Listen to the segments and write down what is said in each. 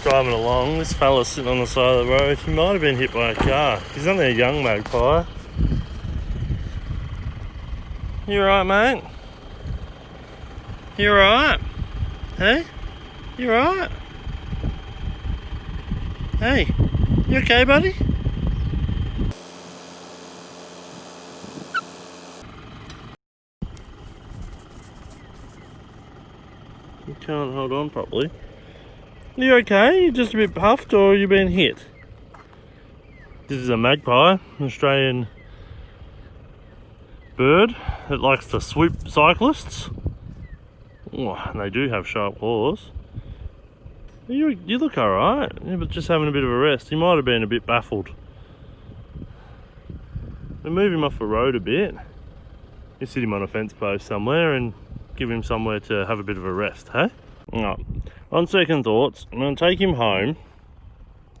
just driving along. This fella's sitting on the side of the road. He might have been hit by a car. He's only a young magpie. You alright, mate? You alright? Hey? You alright? Hey, you okay, buddy? You can't hold on properly. You okay? You just a bit puffed, or you been hit? This is a magpie, an Australian bird that likes to swoop cyclists. Oh, and they do have sharp claws. You look alright, yeah, but just having a bit of a rest. He might have been a bit baffled. We'll move him off the road a bit. You sit him on a fence post somewhere and give him somewhere to have a bit of a rest, hey? Right. On second thoughts, I'm going to take him home.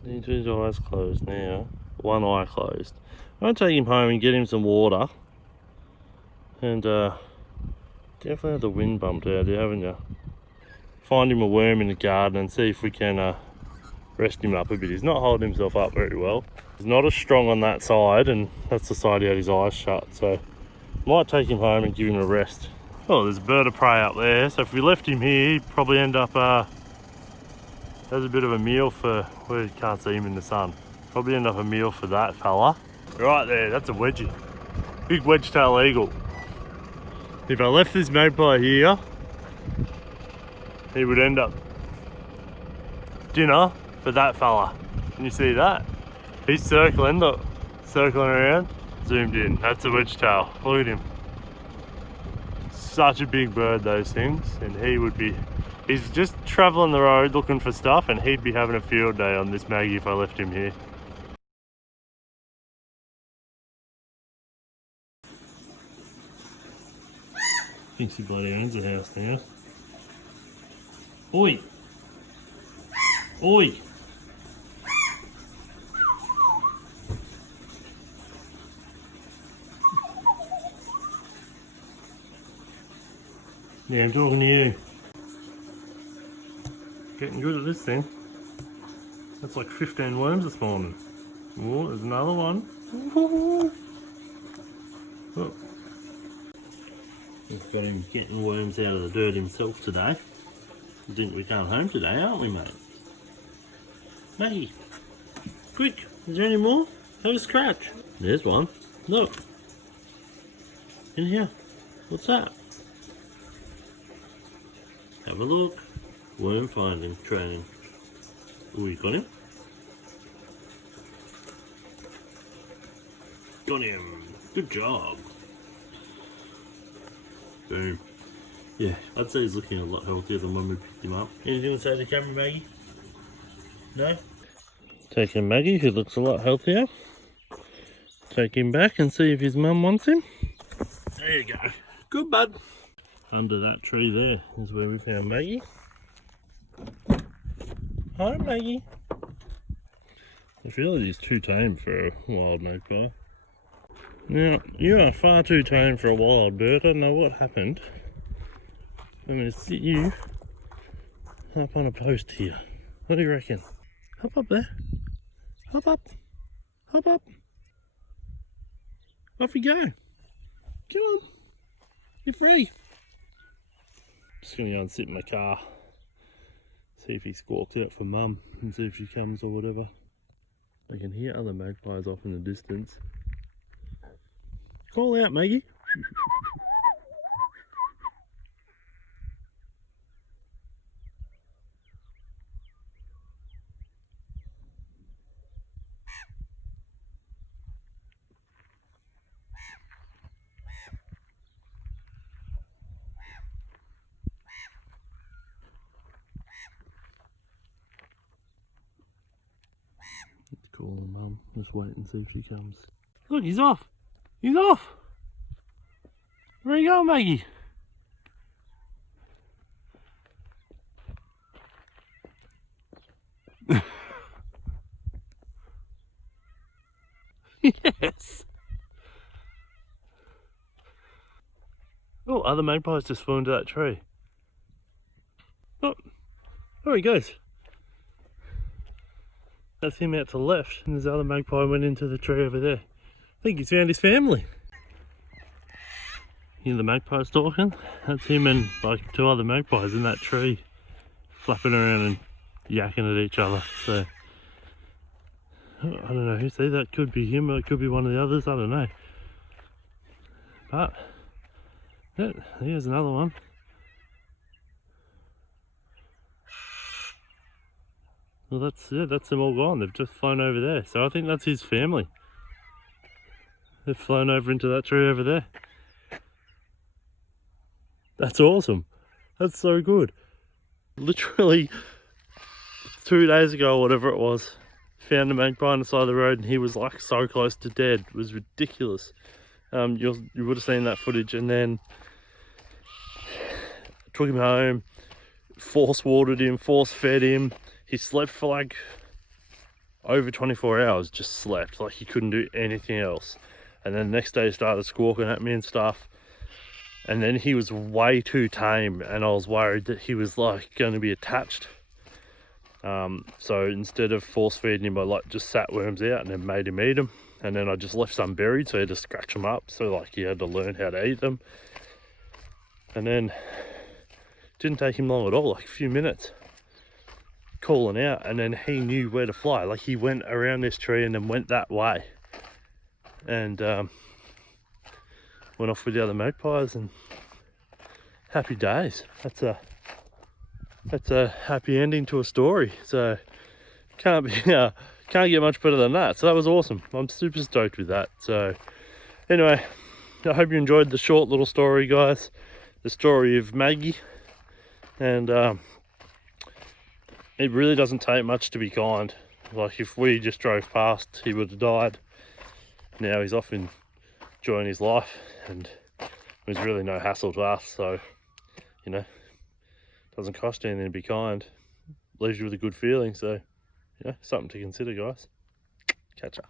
Need his eyes closed now. One eye closed. I'm going to take him home and get him some water. And definitely had the wind bumped out here, haven't you? Find him a worm in the garden and see if we can rest him up a bit. He's not holding himself up very well. He's not as strong on that side, and that's the side he had his eyes shut. So might take him home and give him a rest. Oh, there's a bird of prey up there. So if we left him here, he'd probably end up as a bit of a meal for, well, you can't see him in the sun. Probably end up a meal for that fella. Right there, that's a wedgie. Big wedge-tail eagle. If I left this magpie here, he would end up dinner for that fella. Can you see that? He's circling, look, circling around. Zoomed in, that's a wedge-tail. Look at him. Such a big bird, those things, and he's just traveling the road looking for stuff, and he'd be having a field day on this Maggie if I left him here. Thinks he bloody owns the house now. Oi! Oi! Yeah, I'm talking to you. Getting good at this thing. That's like 15 worms this morning. Oh, there's another one. Oh. We've got him getting worms out of the dirt himself today. Didn't we come home today, aren't we, mate? Maggie, quick, is there any more? Have a scratch. There's one. Look. In here. What's that? Have a look. Worm finding training. Oh, you got him? Got him. Good job. Boom. Yeah, I'd say he's looking a lot healthier than when we picked him up. Anything to say to the camera, Maggie? No? Taking Maggie, who looks a lot healthier. Take him back and see if his mum wants him. There you go. Good bud. Under that tree there is where we found Maggie. Hi, Maggie. I feel like he's too tame for a wild magpie. Now, you are far too tame for a wild bird. I don't know what happened. I'm going to sit you up on a post here. What do you reckon? Hop up there. Hop up. Hop up. Off you go. Come on. You're free. Just going to go and sit in my car. See if he squawks out for mum and see if she comes or whatever. I can hear other magpies off in the distance. Call out, Maggie. Call her mum. Just wait and see if she comes. Look, he's off. He's off. Where are you going, Maggie? Yes. Oh, other magpies just flew into that tree. Oh, there he goes. That's him out to the left, and this other magpie went into the tree over there. I think he's found his family. You know the magpie's talking? That's him and like 2 other magpies in that tree, flapping around and yakking at each other. So I don't know who's there. That could be him, or it could be one of the others. I don't know. But yeah, here's another one. Well, that's them all gone. They've just flown over there. So I think that's his family. They've flown over into that tree over there. That's awesome. That's so good. Literally 2 days ago, or whatever it was, found a magpie on the side of the road, and he was like so close to dead. It was ridiculous. You would have seen that footage, and then took him home, force watered him, force fed him. He slept for like over 24 hours, just slept, like he couldn't do anything else. And then the next day he started squawking at me and stuff. And then he was way too tame, and I was worried that he was like going to be attached. So instead of force feeding him, I like just sat worms out and then made him eat them. And then I just left some buried, so he had to scratch them up. So like he had to learn how to eat them. And then didn't take him long at all, like a few minutes, calling out, and then he knew where to fly. Like he went around this tree and then went that way, and went off with the other magpies, and happy days. That's a happy ending to a story. So can't get much better than that. So that was awesome. I'm super stoked with that. So anyway, I hope you enjoyed the short little story, guys. The story of Maggie. And it really doesn't take much to be kind. Like if we just drove past, he would have died. Now he's off enjoying his life, and there's really no hassle to us. So, you know, doesn't cost anything to be kind. Leaves you with a good feeling. So, yeah, something to consider, guys. Catch ya.